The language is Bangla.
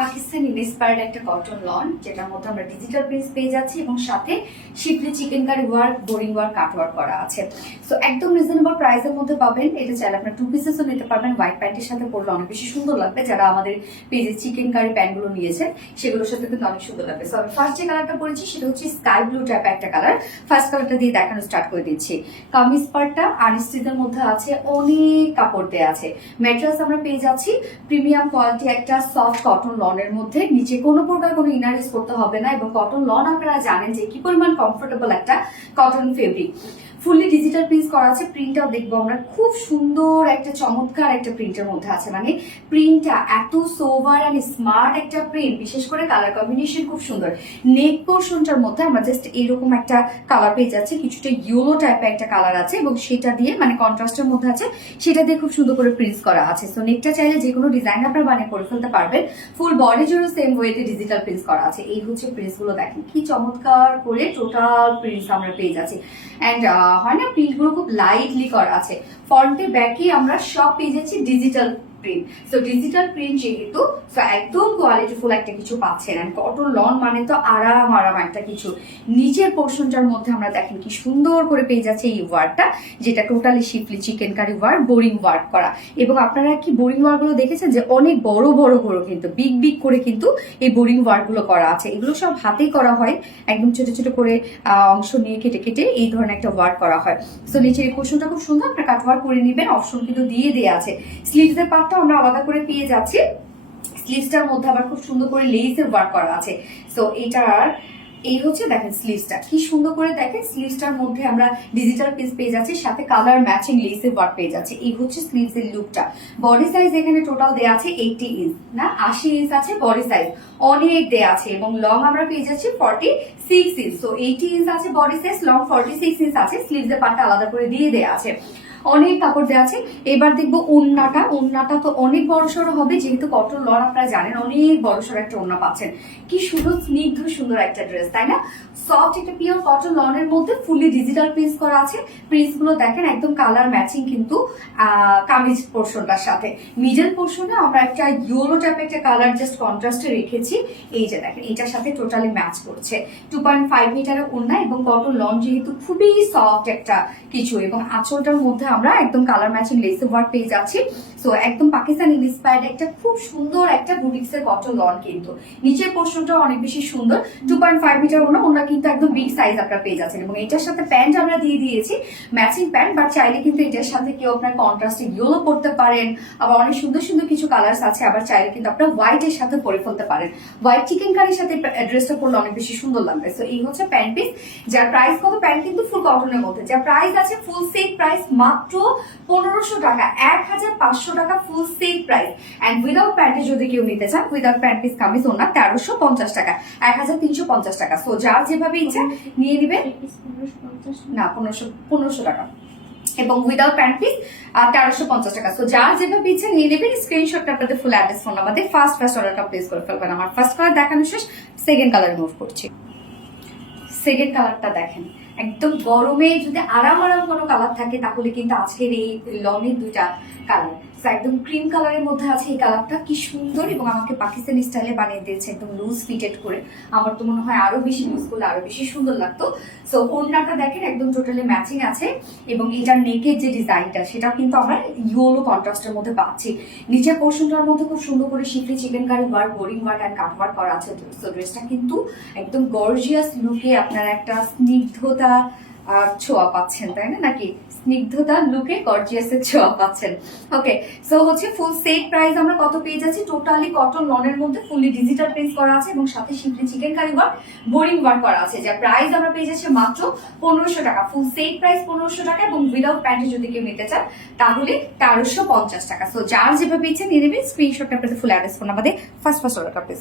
পাকিস্তানি ইন্সপায়ার্ড একটা কটন লন, যেটার মধ্যে আমরা ডিজিটাল প্রিন্টস পেয়ে যাচ্ছি এবং সাথে schiffli chikankari work, boring work, cut work করা আছে। সো একদম রিজনেবল প্রাইসের মধ্যে পাবেন। এটা চাইলে আপনার 2 পিসেসও নিতে পারবেন। হোয়াইট প্যান্টের সাথে পরলে অনেক বেশি সুন্দর লাগবে। যারা আমাদের পেজে চিকেন কারি প্যান্টগুলো নিয়েছেন সেগুলোর সাথে কিন্তু অনেক সুন্দর লাগবে। সো আমি ফার্স্ট যে কালারটা পরেছি সেটা হচ্ছে স্কাই ব্লু টাইপের একটা কালার। ফার্স্ট কালারটা দিয়ে দেখানো স্টার্ট করে দিচ্ছি। কামিজ পার্টটা আনস্টিচের মধ্যে আছে, অনেক কাপড় দেওয়া আছে। ম্যাট্রেস আমরা পেয়ে যাচ্ছি প্রিমিয়াম কোয়ালিটি একটা সফট কটন লনের মধ্যে। নিচে কোনো প্রকার কোনো ইনার ইউজ করতে হবে না এবং কটন লন আপনারা জানেন যে কি পরিমাণ কমফোর্টেবল একটা cotton fabric. Fully digital print করা আছে। প্রিন্টটাও দেখবো আমরা, খুব সুন্দর একটা চমৎকার একটা প্রিন্টের মধ্যে আছে। মানে প্রিন্টটা এত সোভার অ্যান্ড স্মার্ট একটা প্রিন্ট, বিশেষ করে কালার কম্বিনেশন খুব সুন্দর। নেক পোর্শনটার মধ্যে আমরা জাস্ট এরকম একটা কালার পেয়ে যাচ্ছি, কিছুটা ইয়েলো টাইপের একটা কালার আছে এবং সেটা দিয়ে মানে কন্ট্রাস্টের মধ্যে আছে, সেটা দিয়ে খুব সুন্দর করে প্রিন্টস করা আছে। সো নেকটা চাইলে যে কোনো ডিজাইন আপনারা বানিয়ে করে ফেলতে পারবেন। ফুল বডি জুড়ে সেম ওয়েতে ডিজিটাল প্রিন্টস করা আছে। এই হচ্ছে প্রিন্টস গুলো, দেখেন কি চমৎকার করে টোটাল প্রিন্টস আমরা পেয়ে যাচ্ছি। অ্যান্ড হয় না, প্রিন্ট গুলো খুব লাইটলি করা আছে। ফ্রন্টে ব্যাকে আমরা সব পেয়ে যাচ্ছি digital print. So digital print যেহেতু, সো একদম কোয়ালিটিফুল একটা কিছু পাচ্ছেন। এন্ড কটন লন মানে তো আরাম আরাম একটা কিছু। নিচের পোর্শনটার মধ্যে আমরা দেখেন কি সুন্দর করে পেয়ে যাচ্ছে এই ওয়ার্কটা, যেটা totally schiffli chikankari work, boring work করা। এবং আপনারা কি বোরিং ওয়ার্ক গুলো দেখেছেন যে অনেক বড় বড় করে কিন্তু বিগ বিগ করে কিন্তু এই বোরিং ওয়ার্ক গুলো করা আছে। এগুলো সব হাতেই করা হয়, একদম ছোট ছোট করে অংশ নিয়ে কেটে কেটে এই ধরনের একটা ওয়ার্ক করা হয়। সো নিচের এই পোর্শনটা খুব সুন্দর, আপনারা কাট ওয়ার্ক করে নেবেন। অপশন কিন্তু দিয়ে দেওয়া আছে। স্লিভস এর পার্টটা আমরা আলাদা করে পেয়ে যাচ্ছি। স্লিভসটার মধ্যে আবার খুব সুন্দর করে লেসের ওয়ার্ক করা আছে। সো এটার এই হচ্ছে দেখেন স্লিভসটা কি সুন্দর করে, দেখেন স্লিভসটার মধ্যে আমরা ডিজিটাল পিস পেয়ে যাচ্ছি, সাথে কালার ম্যাচিং লেসের ওয়ার্ক পেয়ে যাচ্ছে। এই হচ্ছে স্লিভস এর লুকটা। বডি সাইজ এখানে টোটাল দেয়া আছে 80 ইঞ্চ, না 80 ইঞ্চ আছে বডি সাইজ, অনেক দেয়া আছে। এবং লং আমরা পেয়ে যাচ্ছি 46 ইঞ্চ। তো 80 ইঞ্চ আছে বডি সাইজ, লং 46 ইঞ্চ আছে। স্লিভস এর পার্টটা আলাদা করে দিয়ে দেয়া আছে। অনেক কাপড় দেওয়া আছে। এবার দেখবো ওড়নাটা। ওড়নাটা তো অনেক বড়সড় হবে, যেহেতু কটন লন আপনারা জানেন, অনেক বড়সড় একটা ওড়না পাচ্ছেন। কি সুন্দর স্নিগ্ধ সুন্দর একটা ড্রেস, তাই না? সফট একটা পিওর কটন লনের মধ্যে ফুললি ডিজিটাল প্রিন্টস করা আছে। প্রিন্টস গুলো দেখেন একদম কালার ম্যাচিং কিন্তু কামিজ পোর্শনটার সাথে। মিডল পোর্শনে আমরা একটা ইয়েলো টাইপের একটা কালার জাস্ট কন্ট্রাস্টে রেখেছি। এই যে দেখেন এটার সাথে টোটালি ম্যাচ করছে। 2.5 মিটারের ওড়না এবং কটন লন যেহেতু খুবই সফট একটা কিছু, এবং আঁচলটার মধ্যে আমরা একদম কালার ম্যাচিং লেসের ওয়ার্ক পেয়ে যাচ্ছি। সো একদম পাকিস্তানি ইন্সপায়ার্ড একটা খুব সুন্দর একটা বুটিক্সের কটন লন কিন্তু। নিচের পোর্শনটা অনেক বেশি সুন্দর। 2.5 মিটার ওনা কিন্তু একদম বিগ সাইজ আপনারা পেয়ে যাচ্ছেন। এবং এটার সাথে প্যান্ট আমরা দিয়ে দিয়েছি, ম্যাচিং প্যান্ট। বাট চাইলে কিন্তু এটার সাথে কেউ আপনার কন্ট্রাস্টে ইয়েলো পরতে পারেন, আবার অনেক সুন্দর সুন্দর কিছু কালার্স আছে। আবার চাইলে কিন্তু আপনার হোয়াইট এর সাথে পরে ফেলতে পারেন। হোয়াইট চিকেন কারির সাথে ড্রেসটা পরলে অনেক বেশি সুন্দর লাগবে। সো এই হচ্ছে প্যান্ট পিস, যার প্রাইস কত, প্যান্ট কিন্তু ফুল কটনের মধ্যে, যার প্রাইস আছে ফুল সেট প্রাইস মাত্র 1500 টাকা, 1500 টাকা full set price. And without প্যান্টে যদি কেউ নিতে চান, উইদাউট প্যান্ট পিস কামিজ ওনা 1350 টাকা, 1350 টাকা। সো যার যেভাবে ইচ্ছা নিয়ে নিবে। না 1500 টাকা এবং উইদাউট প্যান্ট পিস 1350 টাকা। সো যার যেভাবে ইচ্ছা নিয়ে নেবেন। স্ক্রিনশটটা আপনাদের ফুল অ্যাড্রেস ফোন আমাদের ফার্স্ট অর্ডারটা প্লেস করে ফেলবেন। আমার ফার্স্ট কালার দেখানো শেষ, সেকেন্ড কালার মুভ করছি। সেকেন্ড কালারটা দেখেন, একদম গরমে যদি আরাম আরাম কোনো কালার থাকে তাহলে কিন্তু আজকের এই লনের দুইটা কালার। একদম ক্রিম কালারের মধ্যে আছে এই কালারটা, কি সুন্দর। এবং আমাকে পাকিস্তানি স্টাইলে বানিয়ে দিয়েছে, একদম লুজ ফিটেড করে। আমার তো মনে হয় আরো বেশি লুজ করলে আরো বেশি সুন্দর লাগতো। সো ওড়নাটা দেখেন একদম টোটালি ম্যাচিং আছে। এবং এটার নেকের যে ডিজাইনটা সেটাও কিন্তু আমরা ইয়েলো কন্ট্রাস্টের মধ্যে পাচ্ছি। নিচের পোর্শনটার মধ্যে খুব সুন্দর করে schiffli chikankari work, boring work and cut work করা আছে। সো ড্রেসটা কিন্তু একদম গর্জিয়াস লুকে আপনার একটা স্নিগ্ধতা আর ছোঁয়া পাচ্ছেন, তাই না? নাকি স্নিগ্ধতা লুকে গর্জিয়াসের ছোঁয়া পাচ্ছেন। ওকে, সো হচ্ছে ফুল সেট প্রাইস আমরা কত পেয়ে যাচ্ছি, টোটালি কটন লনের মধ্যে ফুললি ডিজিটাল প্রিন্ট করা আছে এবং সাথে schiffli chikankari work, boring work করা আছে। যার প্রাইস আমরা পেয়ে যাচ্ছি মাত্র 1500 টাকা, ফুল সেট প্রাইস 1500 টাকা। এবং উইদাউট প্যান্টে যদি কেউ নিতে চান তাহলে 1350 টাকা। সো যার যেভাবে ইচ্ছে নিয়ে নেবেন। স্ক্রিনশটটা আপনাদের ফুল অ্যাড্রেস ফোন আমাদের ফার্স্ট অর্ডারটা প্লেস